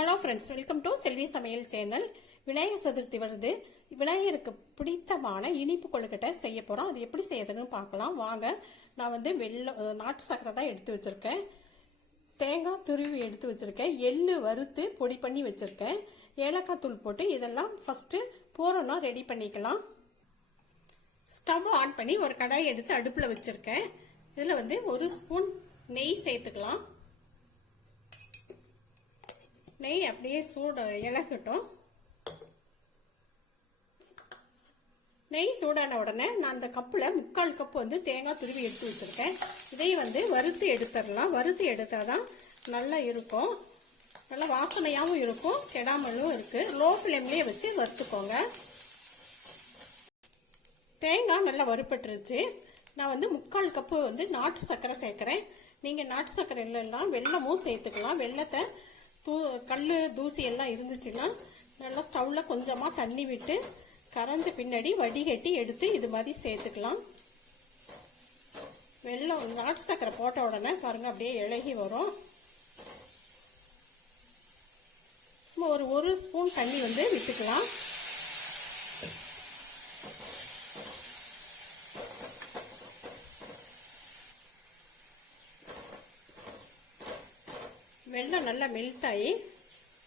Hello friends, welcome to செல்வி சமையல் channel. Vinayagar Chaturthi வருது. விநாயகருக்கு பிடித்தமான இனிப்பு கொழுக்கட்டை செய்ய போகிறோம். அது எப்படி செய்யறதுன்னு பார்க்கலாம் வாங்க. நான் வந்து நாட்டு சக்கரை தான் எடுத்து வச்சுருக்கேன். தேங்காய் துருவி எடுத்து வச்சுருக்கேன். எள்ளு வறுத்து பொடி பண்ணி வச்சுருக்கேன். ஏலக்காய் தூள் போட்டு இதெல்லாம் ஃபஸ்ட்டு பூரணம் ரெடி பண்ணிக்கலாம். ஸ்டவ் ஆன் பண்ணி ஒரு கடாய் எடுத்து அடுப்பில் வச்சுருக்கேன். இதில் வந்து ஒரு ஸ்பூன் நெய் சேர்த்துக்கலாம். நெய் அப்படியே சூட இலகட்டும். நெய் சூடான உடனே நான் அந்த கப்பில் 3/4 கப் வந்து தேங்காய் துருவி எடுத்து வச்சுருக்கேன். இதையும் வந்து வறுத்து எடுத்துடலாம். வறுத்து எடுத்தால் தான் நல்லா இருக்கும், நல்லா வாசனையாகவும் இருக்கும், கெடாமலும் இருக்குது. லோ ஃப்ளேம்லேயே வச்சு வறுத்துக்கோங்க. தேங்காய் நல்லா வறுப்பட்டுருச்சு. நான் வந்து 3/4 கப்பு வந்து நாட்டு சர்க்கரை சேர்க்குறேன். நீங்கள் நாட்டு சர்க்கரை இல்லைன்னா வெல்லமும் சேர்த்துக்கலாம். வெல்லத்தை கல் தூசி எல்லாம் இருந்துச்சுன்னா நல்லா ஸ்டவ்வில் கொஞ்சமாக தண்ணி விட்டு கரைஞ்ச பின்னாடி வடிகட்டி எடுத்து இது மாதிரி சேர்த்துக்கலாம். வெல்லம் நாட்டு சர்க்கரை போட்ட உடனே பாருங்க அப்படியே இலகி வரும். சும்மா ஒரு ஸ்பூன் தண்ணி வந்து விட்டுக்கலாம். வெல்லம் நல்லா மெல்ட் ஆகி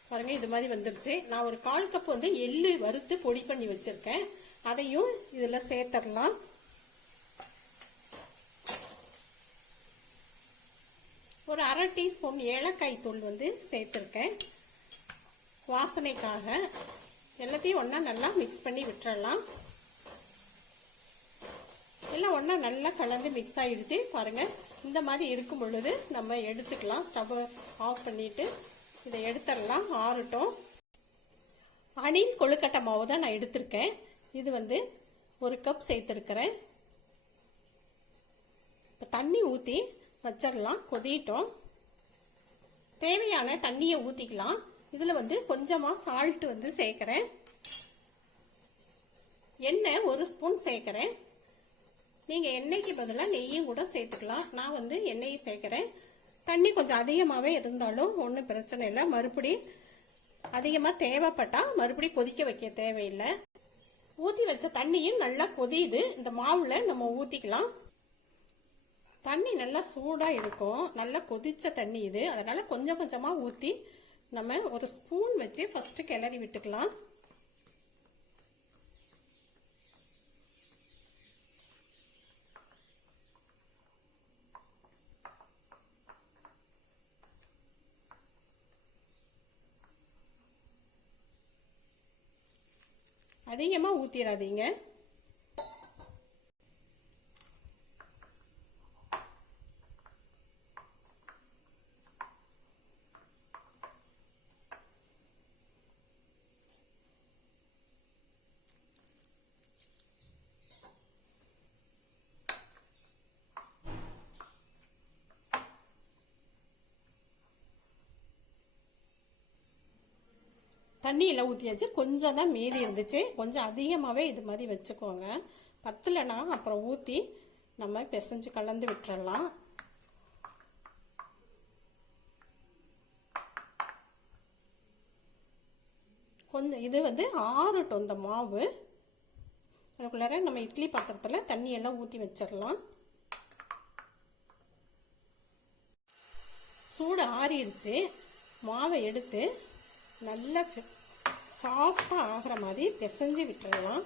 பாருங்க இது மாதிரி வந்துருச்சு. நான் ஒரு 1/4 கப் வந்து எள்ளு வறுத்து பொடி பண்ணி வச்சிருக்கேன். அதையும் இதில் சேர்த்துடலாம். ஒரு 1/2 டீஸ்பூன் ஏலக்காய் தூள் வந்து சேர்த்துருக்கேன் வாசனைக்காக. எல்லாத்தையும் ஒன்றா நல்லா மிக்ஸ் பண்ணி விட்டுறலாம். எல்லாம் ஒன்றா நல்லா கலந்து மிக்ஸ் ஆகிடுச்சு பாருங்கள். இந்த மாதிரி இருக்கும் பொழுது நம்ம எடுத்துக்கலாம். ஸ்டவ் ஆஃப் பண்ணிவிட்டு இதை எடுத்துடலாம், ஆறட்டும். அணில் கொழுக்கட்டை மாவு தான் நான் எடுத்திருக்கேன். இது வந்து 1 கப் சேர்த்துருக்கிறேன். இப்போ தண்ணி ஊற்றி வச்சிடலாம், கொதிட்டோம். தேவையான தண்ணியை ஊற்றிக்கலாம். இதில் வந்து கொஞ்சமாக சால்ட் வந்து சேர்க்குறேன். எண்ணெய் 1 ஸ்பூன் சேர்க்குறேன். நீங்கள் எண்ணெய்க்கு பதிலாக நெய்யும் கூட சேர்த்துக்கலாம். நான் வந்து எண்ணெயை சேர்க்குறேன். தண்ணி கொஞ்சம் அதிகமாகவே இருந்தாலும் ஒன்றும் பிரச்சனை இல்லை. மறுபடி அதிகமாக தேவைப்பட்டால் மறுபடி கொதிக்க வைக்க தேவையில்லை. ஊற்றி வச்ச தண்ணியும் நல்லா கொதியுது. இந்த மாவில் நம்ம ஊற்றிக்கலாம். தண்ணி நல்லா சூடாக இருக்கும், நல்லா கொதித்த தண்ணி இது. அதனால் கொஞ்சம் கொஞ்சமாக ஊற்றி நம்ம ஒரு ஸ்பூன் வச்சு ஃபஸ்ட்டு கிளறி விட்டுக்கலாம். அதிகமாக ஊற்றிடாதீங்க. தண்ணியில் ஊற்றியாச்சு. கொஞ்சம் தான் மீதி இருந்துச்சு. கொஞ்சம் அதிகமாகவே இது மாதிரி வச்சுக்கோங்க. பத்தலைன்னா அப்புறம் ஊற்றி நம்ம பிசைஞ்சு கலந்து விட்டுறலாம். கொஞ்சம் இது வந்து ஆறட்டும் இந்த மாவு. அதுக்குள்ளார நம்ம இட்லி பாத்திரத்தில் தண்ணியெல்லாம் ஊற்றி வச்சிடலாம். சூடு ஆறிடுச்சு. மாவை எடுத்து நல்லா சாஃப்டாக ஆகிற மாதிரி பிசைஞ்சு விட்டுறலாம்.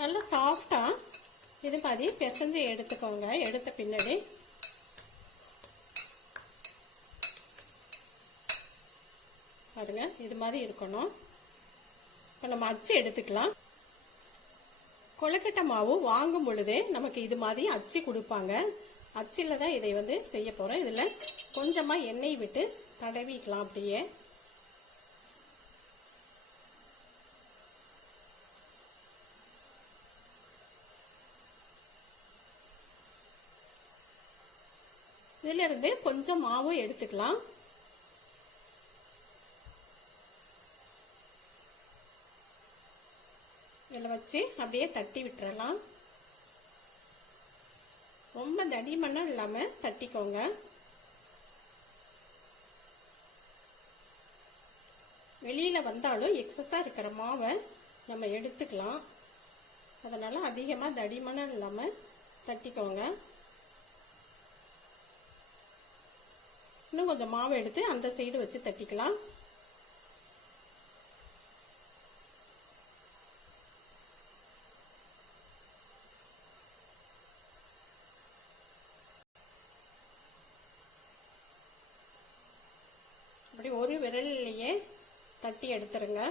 நல்லா சாஃப்டாக இது மாதிரி பிசைஞ்சு எடுத்துக்கோங்க. எடுத்த பின்னாடி பாருங்க இது மாதிரி இருக்கணும். இப்போ நம்ம அச்சு எடுத்துக்கலாம். கொழுக்கட்டை மாவு வாங்கும் பொழுதே நமக்கு இது மாதிரி அச்சு கொடுப்பாங்க. அச்சில் தான் இதை வந்து செய்ய போகிறோம். இதில் கொஞ்சமாக எண்ணெய் விட்டு தடவிக்கலாம். அப்படியே இதிலிருந்து கொஞ்சம் மாவு எடுத்துக்கலாம். இதில் வச்சு அப்படியே தட்டி விட்டுறலாம். ரொம்ப தடிமண்ணம் இல்லாமல் தட்டிக்கோங்க. வெளியில் வந்தாலும் எக்ஸஸாக இருக்கிற மாவை நம்ம எடுத்துக்கலாம். அதனால் அதிகமாக தடிமண்ணம் இல்லாமல் தட்டிக்கோங்க. இன்னும் கொஞ்சம் மாவு எடுத்து அந்த சைடு வச்சு தட்டிக்கலாம். அப்படி ஒரு விரலிலேயே தட்டி எடுத்துருங்க.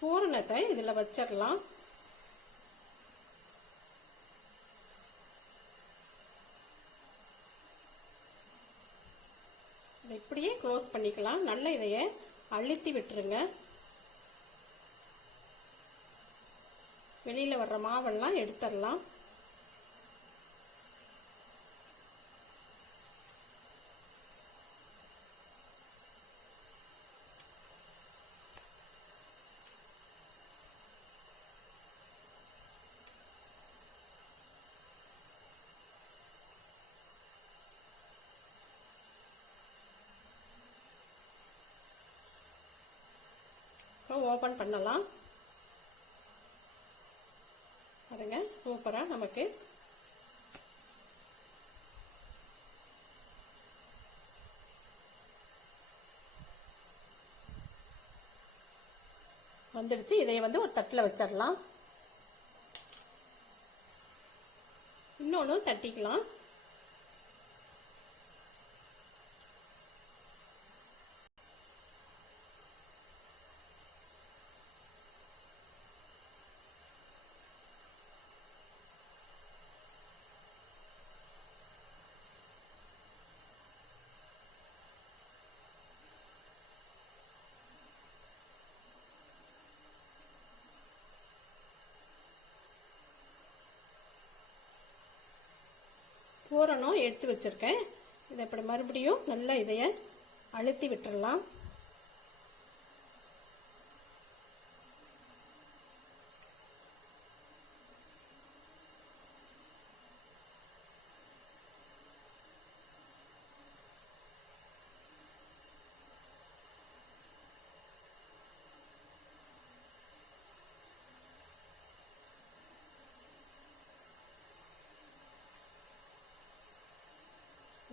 பூரணத்தை இதில் வச்சிடலாம். இப்படியே க்ளோஸ் பண்ணிக்கலாம். நல்ல இதைய அழுத்தி விட்டுருங்க. வெளியில் வர்ற மாவெல்லாம் எடுத்துடலாம். ஓபன் பண்ணலாம். பாருங்க, சூப்பரா நமக்கு வந்துடுச்சு. இதை வந்து ஒரு தட்டில் வச்சிடலாம். இன்னொன்று தட்டிக்கலாம். பூரணம் எடுத்து வச்சிருக்கேன். இதை இப்படி மறுபடியும் நல்லா இதைய அழுத்தி விட்டுறலாம்.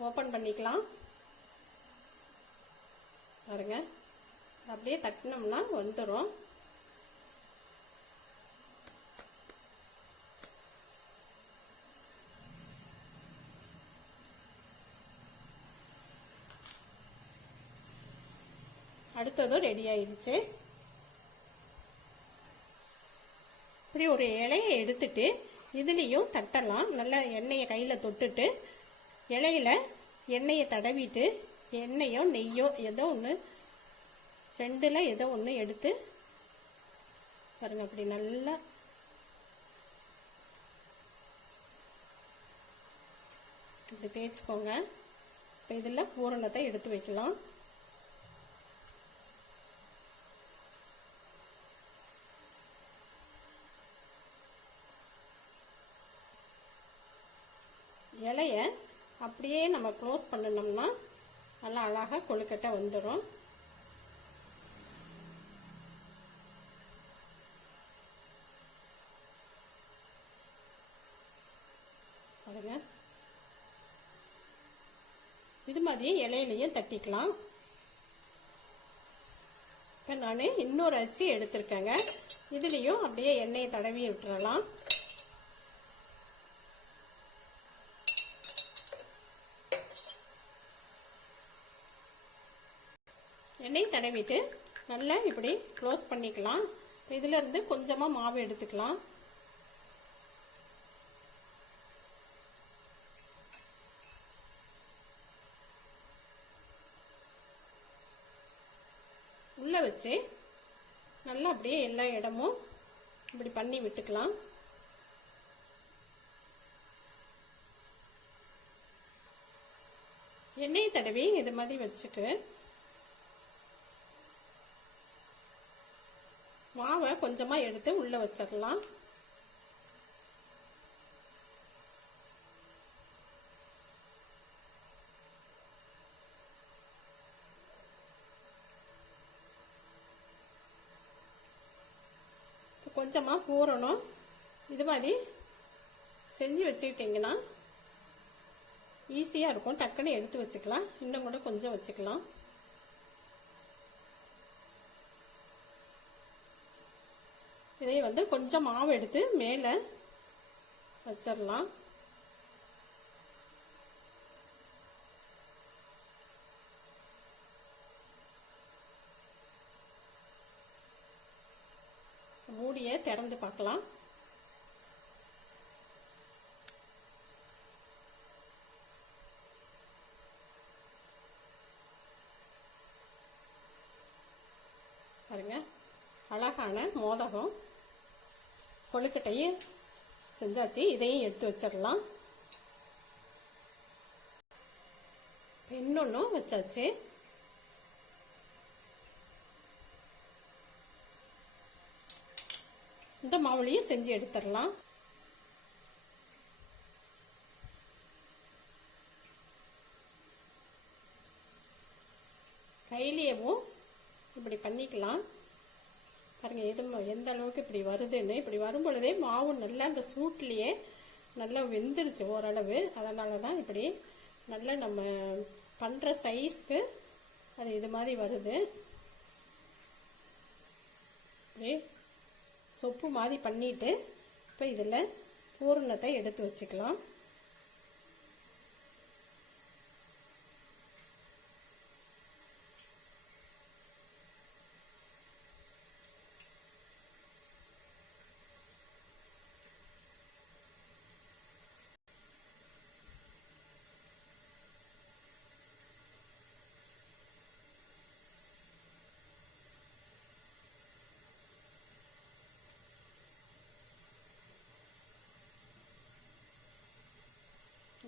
ஓபன் பண்ணிக்கலாம். பாருங்க, அப்படியே தட்டினோம்னா வந்துடும். அடுத்ததும் ரெடி ஆயிடுச்சு. இப்படி ஒரு இலையை எடுத்துட்டு இதுலேயும் தட்டலாம். நல்லா எண்ணெயை கையில் தொட்டுட்டு இலையில எண்ணெயை தடவிட்டு எண்ணெயோ நெய்யோ ஏதோ ஒன்று ரெண்டில் ஏதோ ஒன்று எடுத்து பாருங்க, அப்படி நல்லா இப்படி தேய்ச்சிக்கோங்க. இப்போ இதில் பூரணத்தை எடுத்து வைக்கலாம். இலைய அப்படியே நம்ம க்ளோஸ் பண்ணணும்னா நல்லா அழகாக கொழுக்கட்டை வந்துடும். பாருங்க, இது மாதிரி இலையிலையும் தட்டிக்கலாம். இப்போ நான் இன்னொரு அச்சு எடுத்திருக்கேங்க. இதுலேயும் அப்படியே எண்ணெயை தடவி விட்டுறலாம். எண்ணெய் தடவிட்டு நல்லா இப்படி க்ளோஸ் பண்ணிக்கலாம். இதில் இருந்து கொஞ்சமாக மாவு எடுத்துக்கலாம். உள்ளே வச்சு நல்லா அப்படியே எல்லா இடமும் இப்படி பண்ணி விட்டுக்கலாம். எண்ணெய் தடவி இது மாதிரி வச்சுட்டு மாவை கொஞ்சமாக எடுத்து உள்ளே வச்சிடலாம். கொஞ்சமாக பூரணும். இது மாதிரி செஞ்சு வச்சுக்கிட்டிங்கன்னா ஈஸியாக இருக்கும். டக்குன்னு எடுத்து வச்சுக்கலாம். இன்னும் கூட கொஞ்சம் வச்சுக்கலாம். இதை வந்து கொஞ்சம் மாவு எடுத்து மேலே வச்சிடலாம். மூடியை திறந்து பார்க்கலாம். பாருங்க, அழகான மோதகம் கொழுக்கட்டையும் செஞ்சாச்சு. இதையும் எடுத்து வச்சிடலாம். இன்னொன்னும் வச்சாச்சு. இந்த மாவுளையும் செஞ்சு எடுத்துடலாம். கையிலேயும் இப்படி பண்ணிக்கலாம். பாருங்க, எந்த அளவுக்கு இப்படி வருதுன்னு. இப்படி வரும் பொழுதே மாவு நல்லா அந்த சூட்லேயே நல்லா வெந்துருச்சு ஓரளவு. அதனால தான் இப்படி நல்லா நம்ம பண்ணுற சைஸ்க்கு அது இது மாதிரி வருது. இப்படி சொப்பு மாதிரி பண்ணிட்டு இப்போ இதில் பூரணத்தை எடுத்து வச்சுக்கலாம்.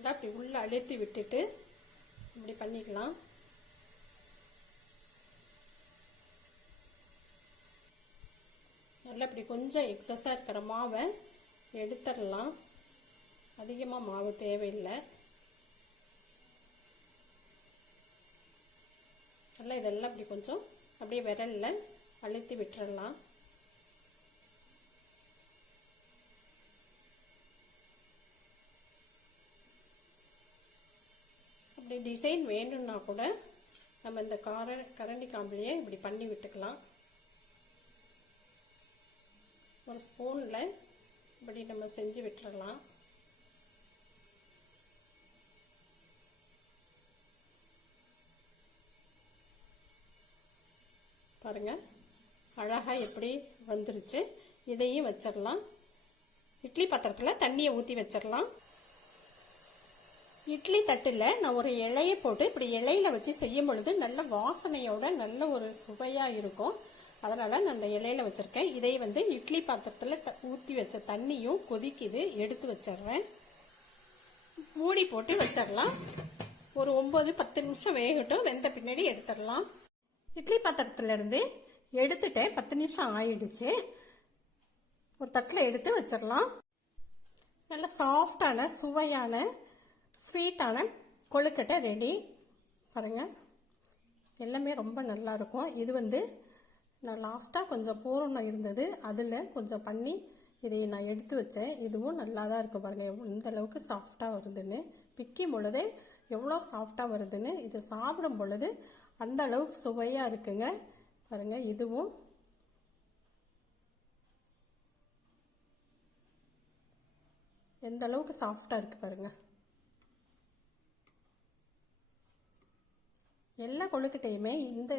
அப்படி உள்ள அழுத்தி விட்டுட்டு இப்படி பண்ணிக்கலாம். நல்லா இப்படி கொஞ்சம் எக்ஸஸாக இருக்கிற மாவை எடுத்துடலாம். அதிகமாக மாவு தேவையில்லை. நல்லா இதெல்லாம் இப்படி கொஞ்சம் அப்படியே விரலில் அழுத்தி விட்டுறலாம். அப்படி டிசைன் வேணும்னா கூட நம்ம இந்த கரண்டி காம்பிலேயே இப்படி பண்ணி விட்டுக்கலாம். ஒரு ஸ்பூனில் இப்படி நம்ம செஞ்சு விட்டுறலாம். பாருங்கள், அழகாக எப்படி வந்துருச்சு. இதையும் வச்சிடலாம். இட்லி பாத்திரத்தில் தண்ணியை ஊற்றி வச்சிடலாம். இட்லி தட்டில் நான் ஒரு இலையை போட்டு இப்படி இலையில வச்சு செய்யும் பொழுது நல்ல வாசனையோட நல்ல ஒரு சுவையாக இருக்கும். அதனால் நான் அந்த இலையில வச்சுருக்கேன். இதை வந்து இட்லி பாத்திரத்தில் ஊற்றி வச்ச தண்ணியும் கொதிக்குது, எடுத்து வச்சிடுறேன். மூடி போட்டு வச்சிடலாம். ஒரு 9-10 நிமிஷம் வேகட்டும். வெந்த பின்னாடி எடுத்துடலாம். இட்லி பாத்திரத்துலேருந்து எடுத்துட்டேன். 10 நிமிஷம் ஆயிடுச்சு. ஒரு தட்டில் எடுத்து வச்சிடலாம். நல்ல சாஃப்டான சுவையான ஸ்வீட்டான கொழுக்கட்டை ரெடி. பாருங்கள், எல்லாமே ரொம்ப நல்லா இருக்கும். இது வந்து நான் லாஸ்ட்டாக கொஞ்சம் பூரணம் இருந்தது, அதில் கொஞ்சம் பண்ணி இதை நான் எடுத்து வச்சேன். இதுவும் நல்லா தான் இருக்கும். பாருங்கள் எந்த அளவுக்கு சாஃப்டாக வருதுன்னு. பிக்கும் பொழுதே எவ்வளோ சாஃப்டாக வருதுன்னு. இது சாப்பிடும் பொழுது அந்த அளவுக்கு சுவையாக இருக்குங்க. பாருங்கள், இதுவும் எந்த அளவுக்கு சாஃப்டாக இருக்குது பாருங்கள். எல்லா கொழுக்கட்டையுமே இந்த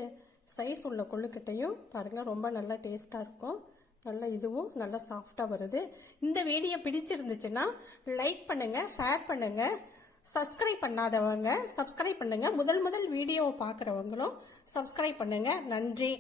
சைஸ் உள்ள கொழுக்கட்டையும் பாருங்கள் ரொம்ப நல்லா டேஸ்ட்டாக இருக்கும். நல்லா இதுவும் நல்லா சாஃப்டாக வருது. இந்த வீடியோ பிடிச்சிருந்துச்சுன்னா லைக் பண்ணுங்கள், ஷேர் பண்ணுங்கள். சப்ஸ்கிரைப் பண்ணாதவங்க சப்ஸ்கிரைப் பண்ணுங்கள். முதல் வீடியோவை பார்க்குறவங்களும் சப்ஸ்கிரைப் பண்ணுங்கள். நன்றி.